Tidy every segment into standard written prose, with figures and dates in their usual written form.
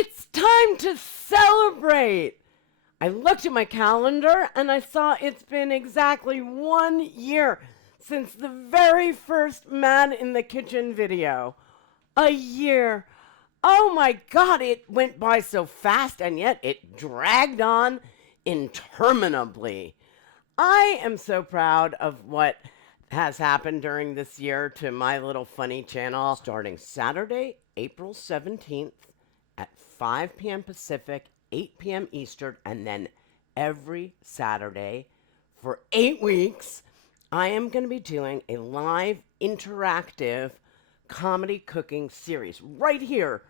It's time to celebrate! I looked at my calendar and I saw it's been exactly 1 year since the very first Man in the Kitchen video. A year. Oh my God, it went by so fast and yet it dragged on interminably. I am so proud of what has happened during this year to my little funny channel. Starting Saturday, April 17th at 5 p.m. Pacific, 8 p.m. Eastern, and then every Saturday for 8 weeks, I am going to be doing a live interactive comedy cooking series right here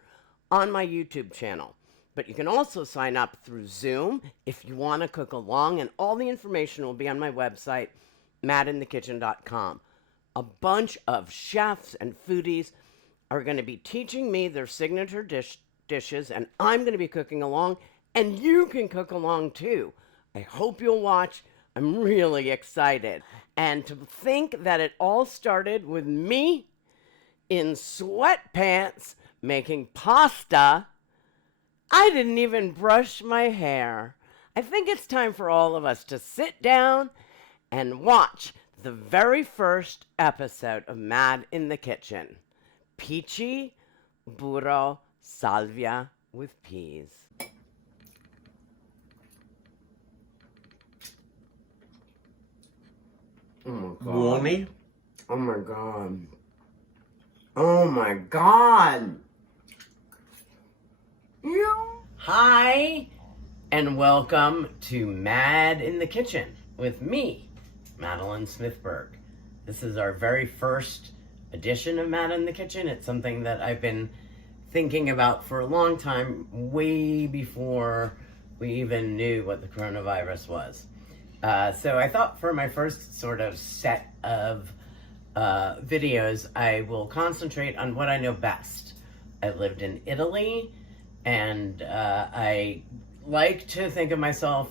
on my YouTube channel. But you can also sign up through Zoom if you want to cook along, and all the information will be on my website, madinthekitchen.com. A bunch of chefs and foodies are going to be teaching me their signature dishes, and I'm going to be cooking along, and you can cook along too. I hope you'll watch. I'm really excited. And to think that it all started with me in sweatpants making pasta. I didn't even brush my hair. I think it's time for all of us to sit down and watch the very first episode of Mad in the Kitchen. Peachy burro salvia with peas. Oh my God. Buoni? Oh my God. Oh my God. Hi, and welcome to Mad in the Kitchen with me, Madeline Smithberg. This is our very first edition of Mad in the Kitchen. It's something that I've been thinking about for a long time, way before we even knew what the coronavirus was. So I thought for my first sort of set of videos, I will concentrate on what I know best. I lived in Italy, and I like to think of myself,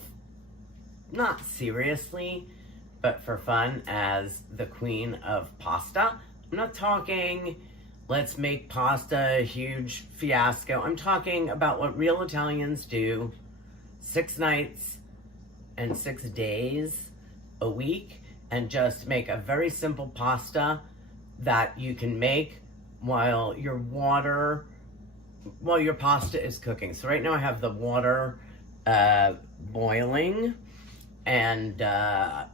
not seriously, but for fun, as the queen of pasta. I'm not talking, let's make pasta a huge fiasco. I'm talking about what real Italians do 6 nights and 6 days a week, and just make a very simple pasta that you can make while your pasta is cooking. So right now I have the water boiling, and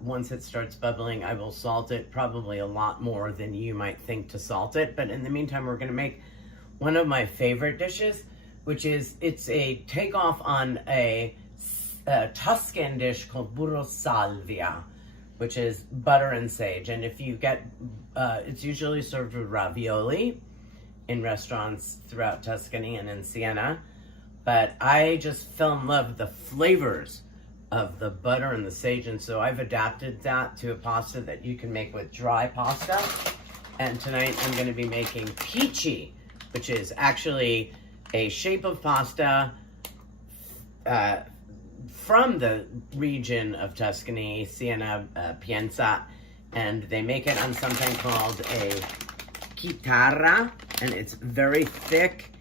once it starts bubbling, I will salt it, probably a lot more than you might think to salt it. But in the meantime, we're gonna make one of my favorite dishes, which is, it's a takeoff on a Tuscan dish called burro salvia, which is butter and sage. And if you get, it's usually served with ravioli in restaurants throughout Tuscany and in Siena. But I just fell in love with the flavors of the butter and the sage, and so I've adapted that to a pasta that you can make with dry pasta. And tonight I'm going to be making peachy, which is actually a shape of pasta from the region of Tuscany, Siena, Pienza, and they make it on something called a chitarra, and it's very thick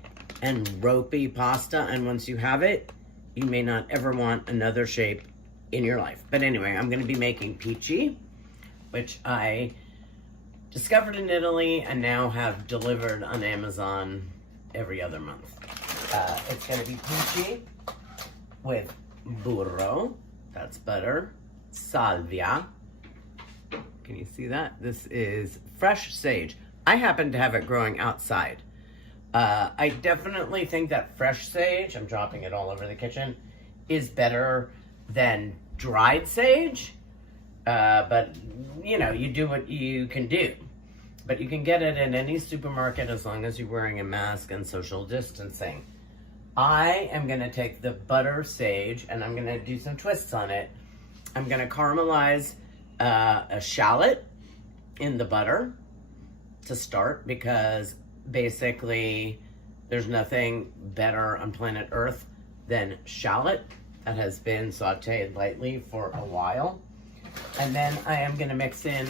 and ropey pasta, and once you have it, you may not ever want another shape in your life. But anyway, I'm going to be making peachy, which I discovered in Italy and now have delivered on Amazon every other month. It's going to be peachy with burro, that's butter, salvia. Can you see that? This is fresh sage. I happen to have it growing outside. I definitely think that fresh sage, I'm dropping it all over the kitchen, is better than dried sage. But, you know, you do what you can do. But you can get it in any supermarket as long as you're wearing a mask and social distancing. I am going to take the butter sage and I'm going to do some twists on it. I'm going to caramelize a shallot in the butter to start, because basically there's nothing better on planet Earth than shallot that has been sauteed lightly for a while. And then I am going to mix in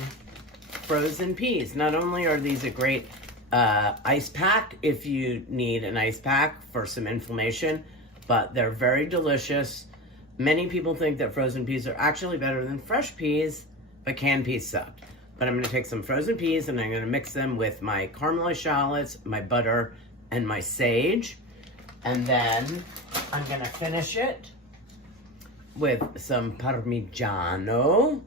frozen peas. Not only are these a great ice pack if you need an ice pack for some inflammation, but they're very delicious. Many people think that frozen peas are actually better than fresh peas, but canned peas suck. But I'm gonna take some frozen peas and I'm gonna mix them with my caramelized shallots, my butter, and my sage. And then I'm gonna finish it with some Parmigiano.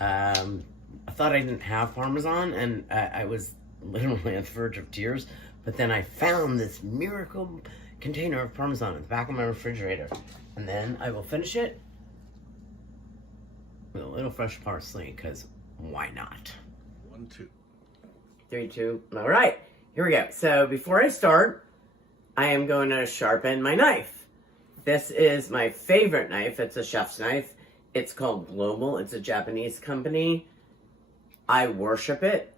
I thought I didn't have Parmesan, and I was literally on the verge of tears, but then I found this miracle container of Parmesan at the back of my refrigerator. And then I will finish it with a little fresh parsley, because why not? 1, 2. 3, 2. All right, here we go. So before I start, I am going to sharpen my knife. This is my favorite knife. It's a chef's knife. It's called Global. It's a Japanese company. I worship it,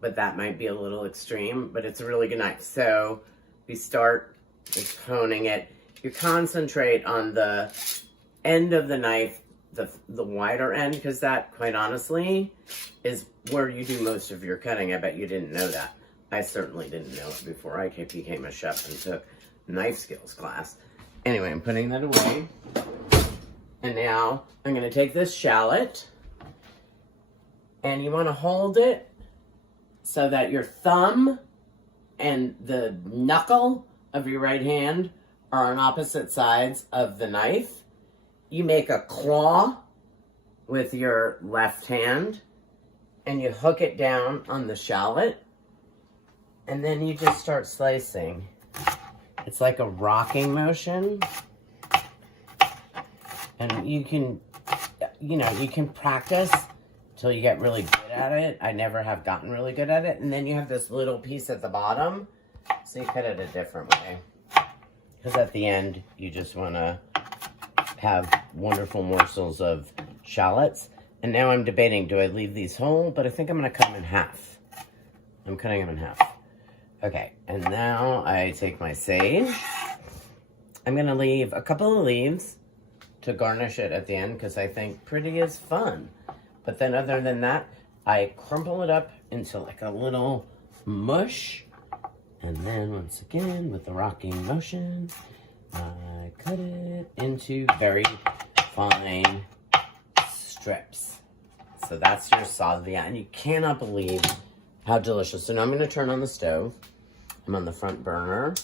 but that might be a little extreme, but it's a really good knife. So we start just honing it. You concentrate on the end of the knife, the wider end, because that, quite honestly, is where you do most of your cutting. I bet you didn't know that. I certainly didn't know it before I became a chef and took knife skills class. Anyway, I'm putting that away. And now I'm going to take this shallot, and you want to hold it so that your thumb and the knuckle of your right hand are on opposite sides of the knife. You make a claw with your left hand, and you hook it down on the shallot, and then you just start slicing. It's like a rocking motion. And you can, you can practice till you get really good at it. I never have gotten really good at it. And then you have this little piece at the bottom, so you cut it a different way. Because at the end, you just want to have wonderful morsels of shallots. And now I'm debating, do I leave these whole? But I think I'm going to cut them in half. I'm cutting them in half. Okay, and now I take my sage. I'm going to leave a couple of leaves to garnish it at the end, because I think pretty is fun. But then other than that, I crumple it up into like a little mush. And then once again, with the rocking motion, I cut it into very fine strips. So that's your salvia, and you cannot believe how delicious. So now I'm going to turn on the stove. I'm on the front burner,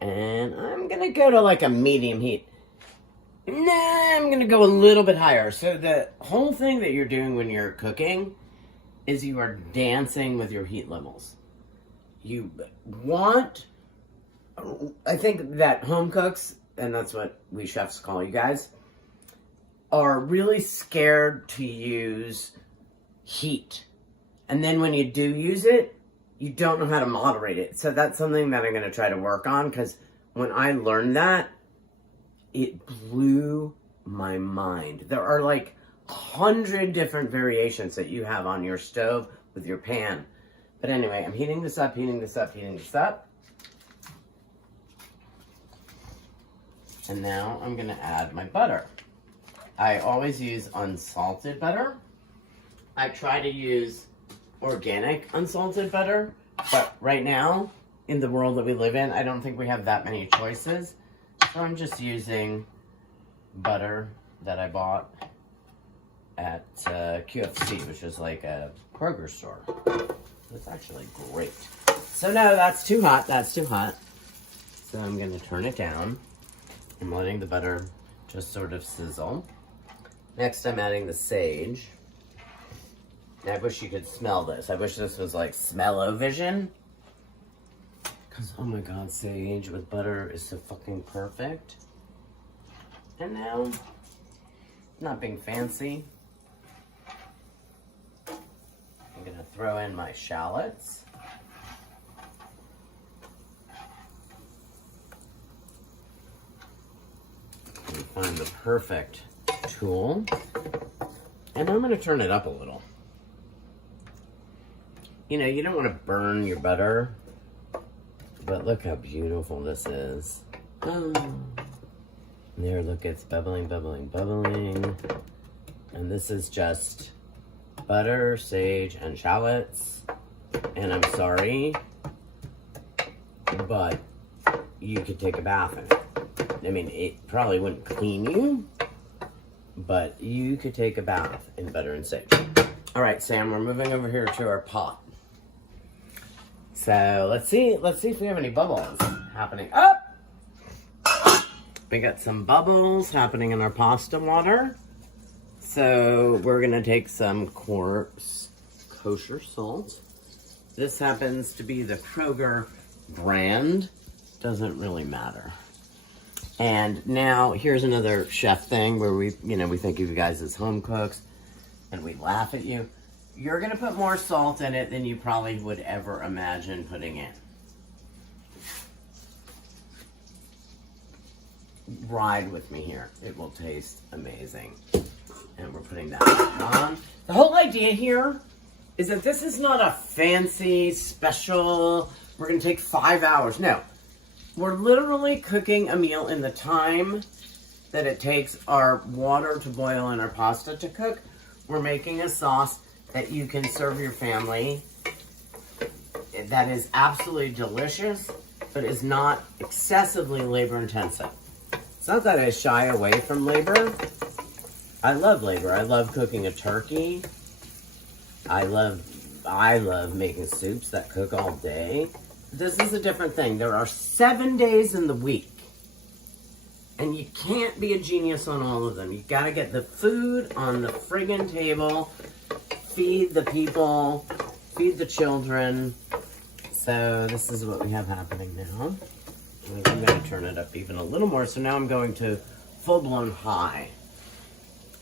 and I'm going to go to like a medium heat. Nah, I'm going to go a little bit higher. So the whole thing that you're doing when you're cooking is you are dancing with your heat levels. You want, I think that home cooks, and that's what we chefs call you guys, are really scared to use heat. And then when you do use it, you don't know how to moderate it. So that's something that I'm going to try to work on, because when I learned that, it blew my mind. There are like 100 different variations that you have on your stove with your pan. But anyway, I'm heating this up, heating this up, heating this up. And now I'm going to add my butter. I always use unsalted butter. I try to use organic unsalted butter, but right now, in the world that we live in, I don't think we have that many choices. So I'm just using butter that I bought at QFC, which is like a Kroger store. It's actually great. So no, that's too hot. That's too hot. So I'm going to turn it down. I'm letting the butter just sort of sizzle. Next, I'm adding the sage. I wish you could smell this. I wish this was like smell-o-vision. Because, oh my god, sage with butter is so fucking perfect. And now, not being fancy, I'm going to throw in my shallots. And find the perfect tool. And I'm going to turn it up a little. You know, you don't want to burn your butter, but look how beautiful this is. Oh. There, look, it's bubbling, bubbling, bubbling. And this is just butter, sage, and shallots. And I'm sorry, but you could take a bath in it. I mean, it probably wouldn't clean you, but you could take a bath in butter and sage. All right, Sam, we're moving over here to our pot. So let's see if we have any bubbles happening. Oh! We got some bubbles happening in our pasta water. So we're gonna take some coarse kosher salt. This happens to be the Kroger brand. Doesn't really matter. And now here's another chef thing where we think of you guys as home cooks and we laugh at you. You're gonna put more salt in it than you probably would ever imagine putting in. Ride with me here. It will taste amazing. And we're putting that on. The whole idea here is that this is not a fancy, special, we're gonna take 5 hours. No, we're literally cooking a meal in the time that it takes our water to boil and our pasta to cook. We're making a sauce that you can serve your family that is absolutely delicious, but is not excessively labor intensive. It's not that I shy away from labor. I love labor. I love cooking a turkey. I love making soups that cook all day. This is a different thing. There are 7 days in the week. And you can't be a genius on all of them. You gotta get the food on the friggin' table. Feed the people. Feed the children. So this is what we have happening now. I'm gonna turn it up even a little more. So now I'm going to full-blown high.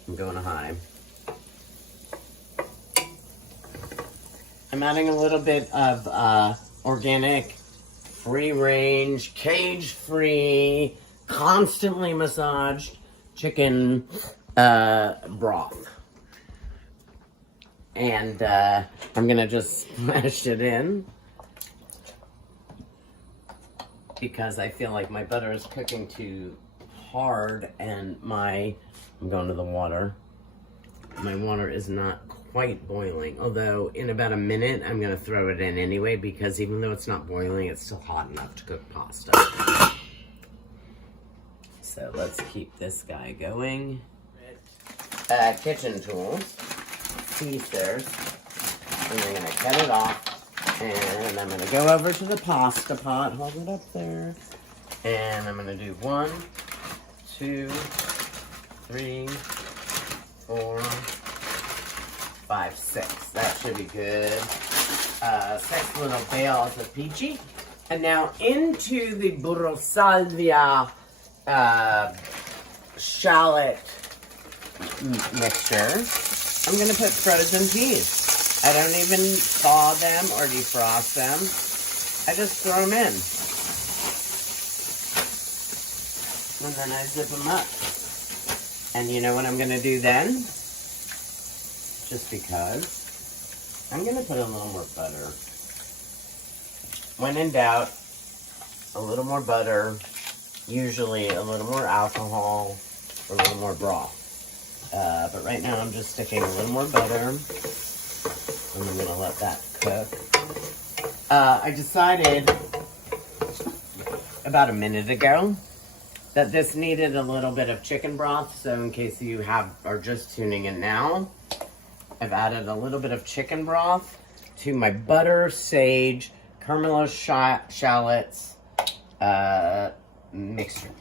I'm going to high. I'm adding a little bit of organic, free-range, cage-free, constantly massaged chicken broth. And I'm going to just smash it in because I feel like my butter is cooking too hard and I'm going to the water. My water is not quite boiling, although in about a minute I'm going to throw it in anyway because even though it's not boiling, it's still hot enough to cook pasta. So let's keep this guy going. Kitchen tools, scissors, and I'm going to cut it off. And I'm going to go over to the pasta pot, hold it up there, and I'm going to do 1, 2, 3, 4, 5, 6. That should be good. 6 little bales of peachy. And now into the burro salvia shallot mixture, I'm going to put frozen peas. I don't even thaw them or defrost them. I just throw them in. And then I zip them up. And you know what I'm going to do then? Just because. I'm going to put a little more butter. When in doubt, a little more butter, usually a little more alcohol, or a little more broth. But right now I'm just sticking a little more butter. And I'm going to let that cook. I decided about a minute ago that this needed a little bit of chicken broth. So in case you are just tuning in now, I've added a little bit of chicken broth to my butter, sage, caramelized shallots mixture,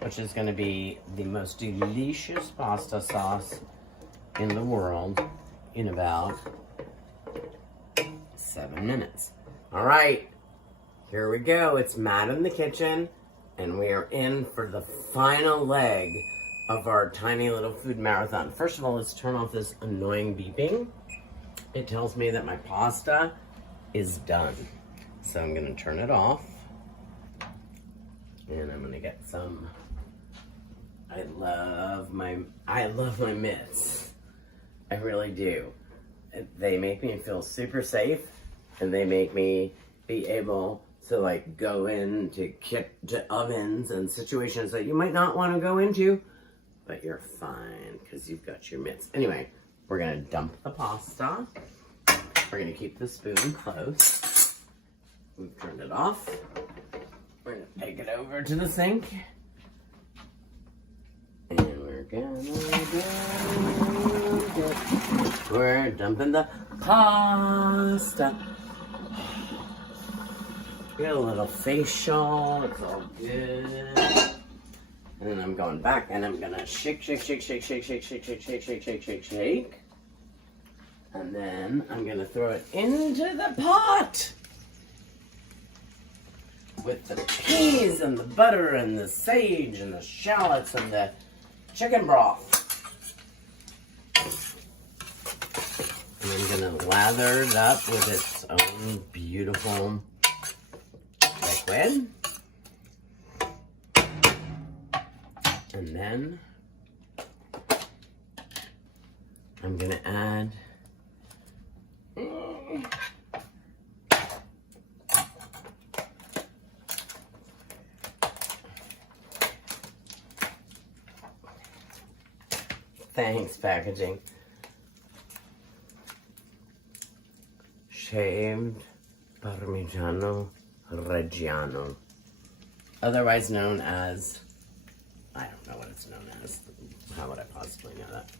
which is going to be the most delicious pasta sauce in the world in about 7 minutes. All right, here we go. It's Matt in the kitchen, and we are in for the final leg of our tiny little food marathon. First of all, let's turn off this annoying beeping. It tells me that my pasta is done. So I'm gonna turn it off. And I'm gonna get some, I love my mitts. I really do. They make me feel super safe, and they make me be able to like go into ovens and situations that you might not want to go into, but you're fine because you've got your mitts. Anyway, we're gonna dump the pasta. We're going to keep the spoon close. We've turned it off. We're going to take it over to the sink. And we're dumping the pasta. Get a little facial. It's all good. And then I'm going back and I'm going to shake. And then I'm going to throw it into the pot with the peas and the butter and the sage and the shallots and the chicken broth. And I'm going to lather it up with its own beautiful liquid. And then I'm going to add thanks, packaging. Shaved Parmigiano Reggiano, otherwise known as, I don't know what it's known as. How would I possibly know that?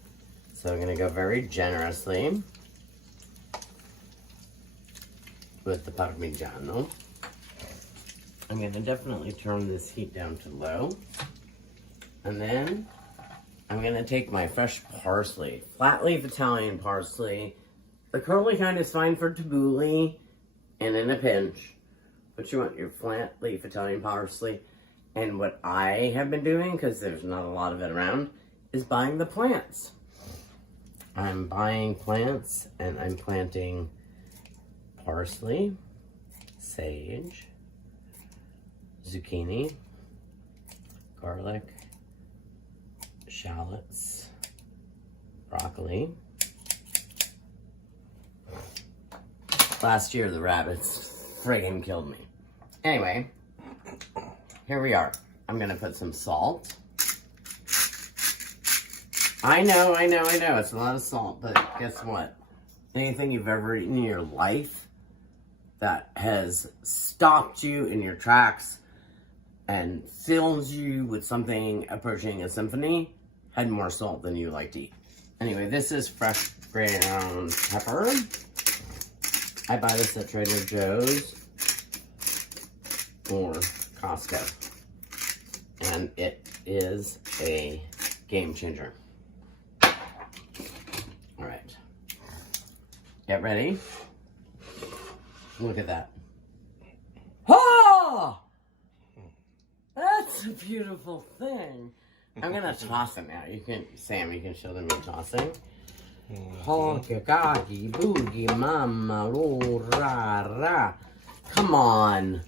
So I'm going to go very generously with the Parmigiano. I'm going to definitely turn this heat down to low. And then I'm going to take my fresh parsley, flat leaf Italian parsley. The curly kind is fine for tabbouleh and in a pinch. But you want your flat leaf Italian parsley. And what I have been doing, because there's not a lot of it around, is buying the plants. I'm buying plants and I'm planting parsley, sage, zucchini, garlic, shallots, broccoli. Last year the rabbits friggin' killed me. Anyway, here we are. I'm gonna put some salt. I know, it's a lot of salt, but guess what? Anything you've ever eaten in your life that has stopped you in your tracks and filled you with something approaching a symphony had more salt than you like to eat. Anyway, this is fresh ground pepper. I buy this at Trader Joe's or Costco. And it is a game changer. All right. Get ready. Look at that. Oh! That's a beautiful thing. I'm gonna toss it now. You can, Sam, you can show them me tossing. Honky, kaki, boogie, mama, roo, ra, ra. Come on.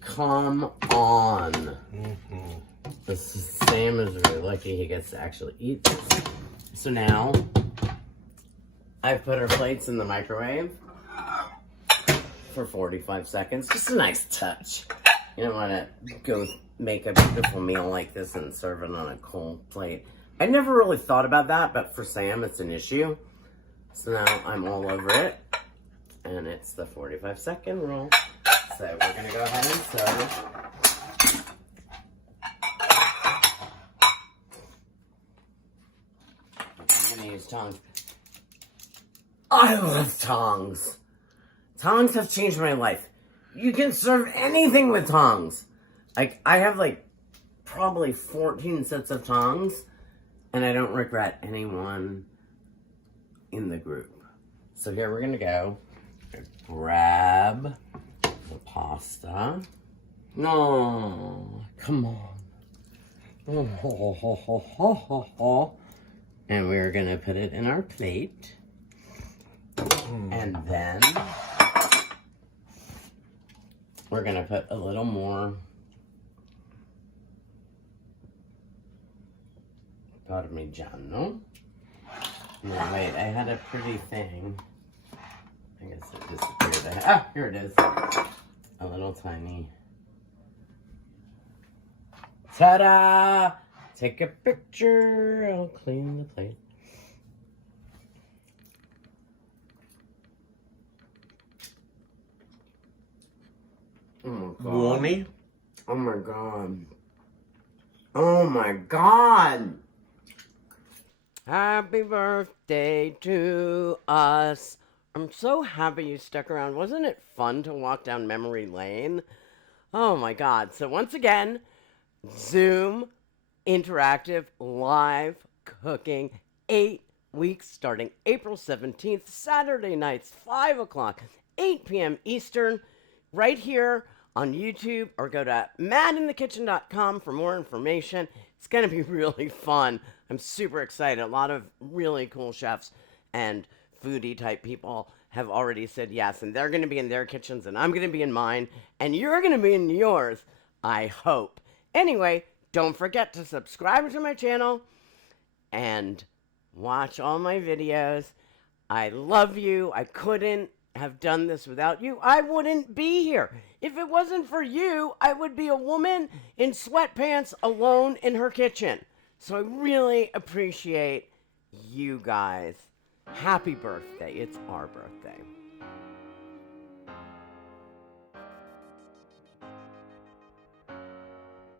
Come on. Sam is really lucky he gets to actually eat this. So now, I've put our plates in the microwave for 45 seconds. Just a nice touch. You don't want to go make a beautiful meal like this and serve it on a cold plate. I never really thought about that, but for Sam, it's an issue. So now I'm all over it. And it's the 45-second rule. So we're going to go ahead and serve. I'm going to use tongs. I love tongs. Tongs have changed my life. You can serve anything with tongs. Like, I have like probably 14 sets of tongs, and I don't regret anyone in the group. So here we're gonna go. Grab the pasta. No, come on. And we're gonna put it in our plate. And then we're gonna put a little more Parmigiano. No, wait, I had a pretty thing. I guess it disappeared. Ah, here it is. A little tiny. Ta-da! Take a picture. I'll clean the plate. Oh my God. Warmy. Oh my God. Oh my God. Happy birthday to us. I'm so happy you stuck around. Wasn't it fun to walk down memory lane? Oh my God. So once again, Zoom, interactive, live cooking, 8 weeks starting April 17th, Saturday nights, 5 o'clock, 8 p.m. Eastern, right here on YouTube, or go to madinthekitchen.com for more information. It's going to be really fun. I'm super excited. A lot of really cool chefs and foodie type people have already said yes, and they're going to be in their kitchens, and I'm going to be in mine, and you're going to be in yours, I hope. Anyway, don't forget to subscribe to my channel and watch all my videos. I love you. I couldn't have done this without you. I wouldn't be here. If it wasn't for you, I would be a woman in sweatpants alone in her kitchen. So I really appreciate you guys. Happy birthday. It's our birthday.